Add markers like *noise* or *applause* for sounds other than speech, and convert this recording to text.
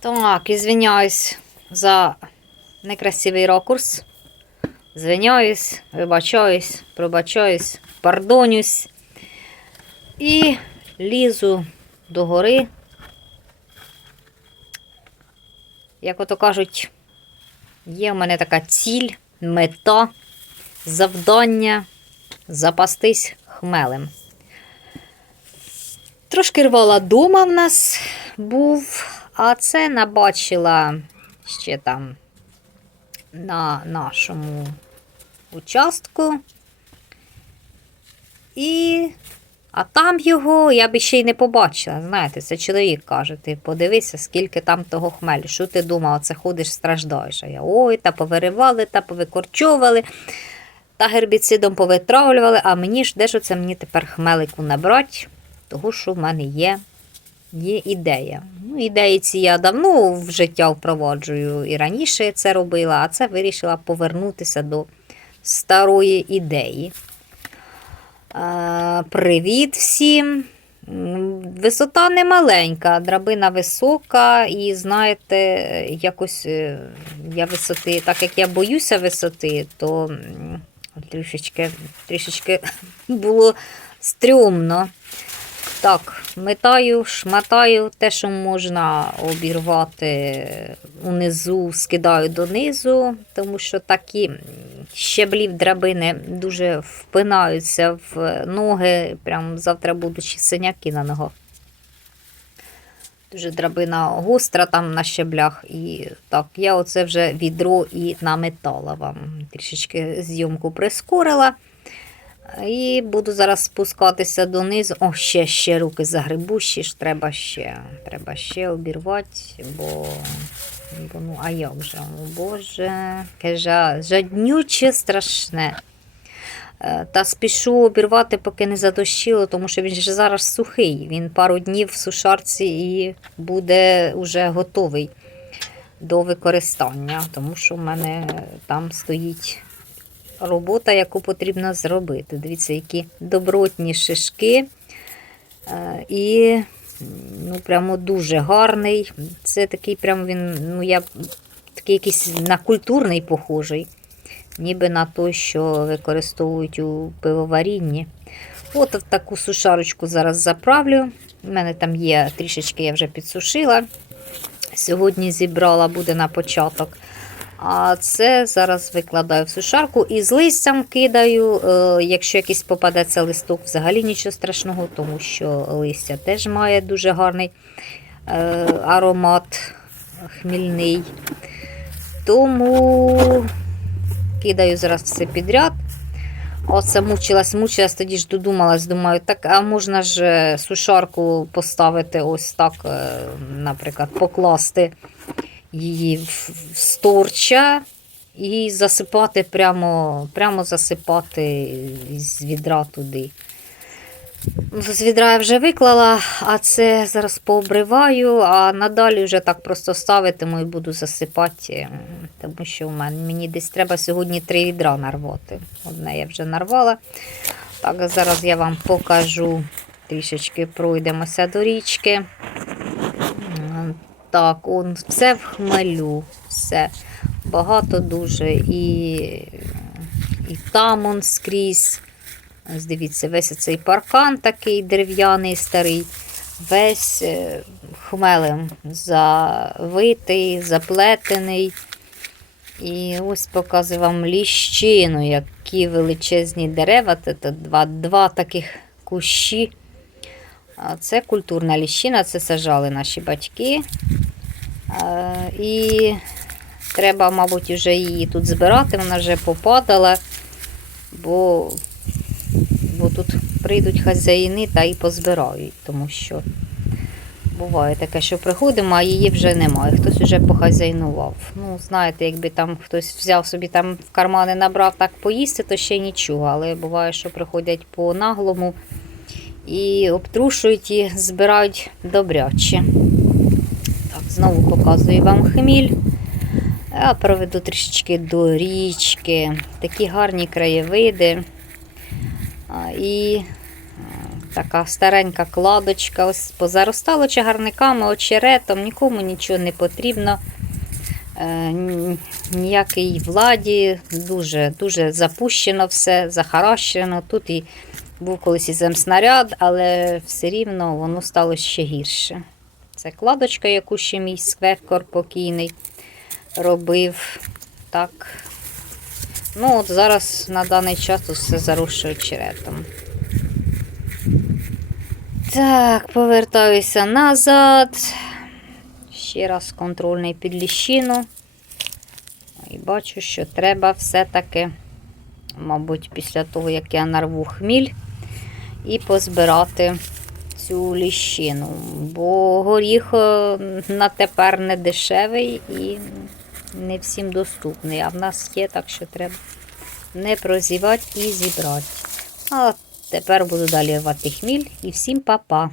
Так, і звиняюсь за некрасивий ракурс. Звиняюсь, вибачаюсь, пробачаюсь, пардонюсь. І лізу до гори. Як ото кажуть, є в мене така ціль, мета, завдання запастись хмелем. Трошки рвала дома в нас був, а це набачила ще там на нашому участку. І, а там його я б ще й не побачила. Знаєте, це чоловік каже: ти подивися, скільки там того хмелю. Що ти думав, це ходиш, страждаєш. А я ой, та повиривали, та повикорчовували, та гербіцидом повитравлювали, а мені ж де ж оце мені тепер хмелику набрати, того що в мене є є ідея. Ну, ідеї ці я давно в життя впроваджую і раніше це робила, а це вирішила повернутися до старої ідеї. Привіт всім! Висота не маленька, драбина висока, і знаєте, якось е, я висоти, так як я боюся висоти, то трішечки, трішечки *laughs* було стрьомно. Так, метаю, шматаю те, що можна обірвати унизу, скидаю донизу, тому що такі м, щеблі в драбини дуже впинаються в ноги. Прям завтра будуть синяки на ногах. Дуже драбина гостра там на щеблях. І так, я оце вже відро і наметала вам. Трішечки зйомку прискорила. І буду зараз спускатися донизу. О, ще, ще руки загребу, ще ж треба ще. Треба ще обірвати, бо, бо ну, а як же? О, Боже, яке жа- жаднюче страшне. Е, Та спішу обірвати, поки не задощило, тому що він же зараз сухий. Він пару днів в сушарці і буде вже готовий до використання, тому що в мене там стоїть робота, яку потрібно зробити. Дивіться, які добротні шишки. Е, І ну, прямо дуже гарний. Це такий прям він, ну я такий якийсь на культурний похожий, ніби на той, що використовують у пивоварінні. От в таку сушарочку зараз заправлю. У мене там є трішечки, я вже підсушила. Сьогодні зібрала, буде на початок. А це зараз викладаю в сушарку і з листям кидаю. Е, Якщо якийсь попадеться листок, взагалі нічого страшного, тому що листя теж має дуже гарний е, аромат хмільний. Тому кидаю зараз все підряд. Оце мучилась, мучилась, тоді ж додумалась, думаю, так, а можна ж е, сушарку поставити ось так, наприклад, покласти її в сторча і засипати прямо, прямо засипати з відра туди. Ну, З відра я вже виклала, а це зараз пообриваю, а надалі вже так просто ставитиму і буду засипати, тому що в мене мені десь треба сьогодні три відра нарвати. Одне я вже нарвала. Так, зараз я вам покажу, трішечки пройдемося до річки. Так, он, все в хмелю, все. Багато дуже. І, і там он скрізь. Ось дивіться, весь цей паркан такий дерев'яний старий, весь е, хмелем завитий, заплетений. І ось показую вам ліщину, які величезні дерева. Це два, два таких кущі. Це культурна ліщина, це сажали наші батьки. А, І треба, мабуть, вже її тут збирати, вона вже попадала, бо, бо тут прийдуть хазяїни та й позбирають, тому що буває таке, що приходимо, а її вже немає. Хтось вже похазяйнував. Ну, знаєте, якби там хтось взяв собі там в кармани набрав так поїсти, то ще нічого. Але буває, що приходять по наглому і обтрушують і збирають добряче. Знову показую вам хміль. Я проведу трішечки до річки. Такі гарні краєвиди. І Така старенька кладочка. Ось позаростало чагарниками, очеретом, нікому нічого не потрібно. Е, Ніякій владі, дуже, дуже запущено все, захаращено. Тут і був колись і земснаряд, але все рівно воно стало ще гірше. Це кладочка, яку ще мій сквекор покійний робив. Так. Ну, от зараз на даний час тут все заросше очеретом. Так, повертаюся назад. Ще раз контрольний під ліщину. І бачу, що треба все-таки, мабуть, після того, як я нарву хміль, і позбирати цю ліщину. Бо горіх е, на тепер не дешевий і не всім доступний. А в нас є, так що треба не прозівати і зібрати. А тепер буду далі рвати хміль і всім па-па.